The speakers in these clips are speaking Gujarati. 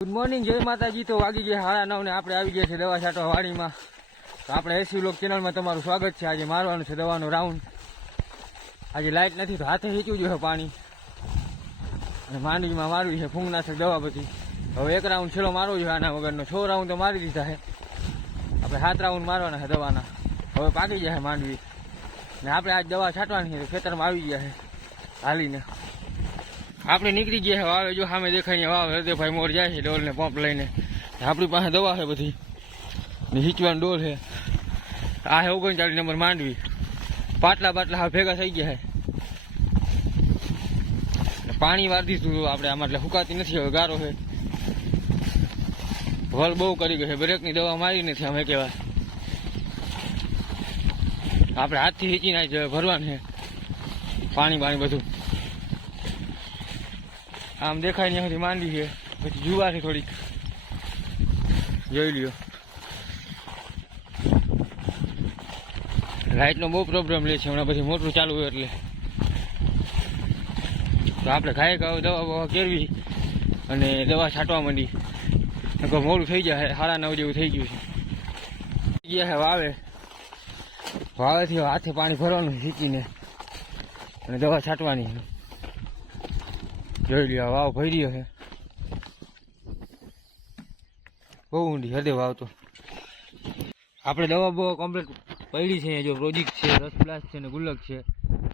ગુડ મોર્નિંગ, જય માતાજી। તો વાગી ગયા 9:30 ને આપણે આવી ગયા છે દવા છાંટવા વાડીમાં। તો આપણે એસી વ્લોગ ચેનલમાં તમારું સ્વાગત છે। આજે મારવાનું છે દવાનો રાઉન્ડ। આજે લાઇટ નથી તો હાથે હીચવું જોઈએ પાણી, અને માંડવીમાં મારવી છે ફૂંગનાશક દવા બધી। હવે એક રાઉન્ડ છેલ્લો મારવો જોઈએ આના વગરનો। 6 રાઉન્ડ તો મારી દીધા છે, આપણે 7 રાઉન્ડ મારવાના છે દવાના। હવે પાકી જાય માંડવી ને આપણે આજ દવા છાંટવાની છે। ખેતરમાં આવી ગયા છે હાલીને। આપણે નીકળી ગયા વાવે, જો સામે દેખાય વાવ હરદેભાઈ મોર જાય છે ડોલ ને પંપ લઈને। આપણી પાસે દવા છે બધી ને હીચવાનો ડોલ છે। આ છે 39 નંબર માંડવી। પાટલા બાટલા હવે ભેગા થઈ ગયા છે। પાણી વાર દીધું આપણે આમાં, એટલે સુકાતી નથી હવે, ગારો છે। વલ બહુ કરી ગયો છે, બ્રેકની દવા મારી નથી અમે કહેવાય। આપણે હાથથી હીચીને જ ભરવાનું છે પાણી બધું। આમ દેખાય ત્યાં સુધી માંડવી છે, પછી જુવાર છે થોડીક, જોઈ લ્યો। લાઇટનો બહુ પ્રોબ્લેમ લે છે હમણાં, પછી મોટરું ચાલુ હોય એટલે। તો આપણે ખાઈ દવા બવા કેળવી અને દવા છાંટવા માંડી, નકર મોડું થઈ જાય। 9:30 જેવું થઈ ગયું છે। ગયા છે વાવેથી હાથે પાણી ભરવાનું શીખીને અને દવા છાંટવાની। જોઈ લ્યો વાવ ભરી રહ્યો છે, બહુ ઊંડી હદે વાવ તો। આપણે દવા બહુ કમ્પ્લીટ પડી છે। જો પ્રોજેક્ટ છે, રસપ્લાસ છે ને ગુલ્લક છે,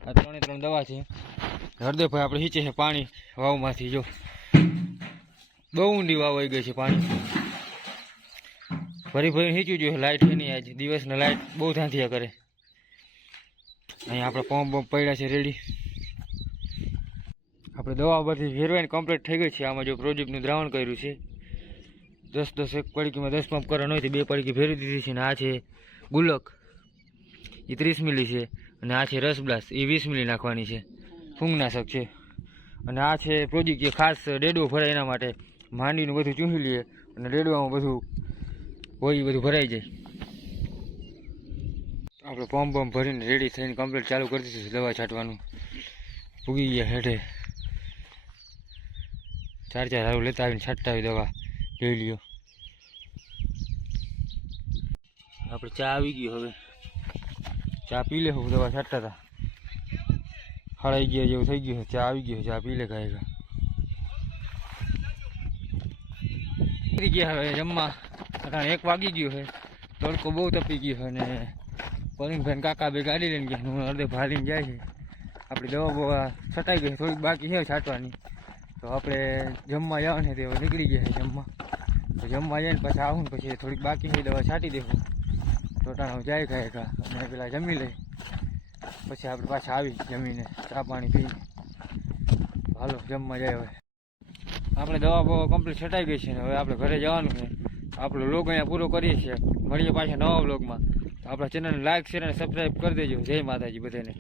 આ 3 દવા છે। હરદેભાઈ આપણે હીચે છે પાણી વાવમાંથી। જો બહુ ઊંડી વાવ આવી ગઈ છે, પાણી ભરીને હીચવું જોઈએ। લાઇટ છે નહીં આજ, દિવસના લાઇટ બહુ ધાંધિયા કરે। અહીંયા આપણે પંપ પડ્યા છે રેડી। આપણે દવા બધી ફેરવાઈને કમ્પ્લીટ થઈ ગઈ છે। આમાં જો પ્રોજેક્ટનું દ્રાવણ કર્યું છે, 10 એક પડીકીમાં 10 પંપ કરવાનો હોય તો 2 પડીકી ફેરવી દીધી છે। અને આ છે ગુલ્લક, એ 30 મિલી છે, અને આ છે રસબ્લાસ, એ 20 મિલી નાખવાની છે, ફૂંગનાશક છે। અને આ છે પ્રોજેક્ટ, જે ખાસ ડેડવો ભરાય એના માટે, માંડીનું બધું ચૂસી લઈએ અને ડેડવામાં બધું હોય બધું ભરાઈ જાય। આપણે પંપ ભરીને રેડી થઈને કમ્પ્લીટ ચાલુ કરી દીધું છે દવા છાંટવાનું। ઉગી ગયા હેઠે 4 હારું લેતા આવીને છાંટતા આવી દવા, જોઈ લ્યો। આપણે ચા આવી ગઈ, હવે ચા પી લે। દવા છાંટતા હતા 11:30 જેવું થઈ ગયું છે। ચા આવી ગયો, ચા પી લે ખાય ગયા। હવે જમવા 1 વાગી ગયો છે, તડકો બહુ તપી ગયો છે। અને પરીનભાઈ કાકા બે ગાડી લઈને ગયા, હું અડધે ભાલીને જાય છે। આપણી દવા બવા છટાઈ ગઈ, થોડીક બાકી છે છાંટવાની। તો આપણે જમવા જવાનું છે, તે હવે નીકળી ગયા છે જમવા। તો જમવા જાય ને પછી આવું ને પછી થોડીક બાકી છે દવા છાંટી દેવું। ટોટાણા જાય ખાય અને પેલા જમી લઈ, પછી આપણે પાછા આવી જમીને ચા પાણી પી। હાલો જમવા જાય। હવે આપણે દવા બવા કમ્પ્લીટ છટાઈ ગઈ છે ને હવે આપણે ઘરે જવાનું છે। આપણો વ્લોગ અહીંયા પૂરો કરીએ છીએ, મળીએ પાછા નવા વ્લોગમાં। આપણા ચેનલને લાઈક, શેર અને સબસ્ક્રાઈબ કરી દેજો। જય માતાજી બધાને।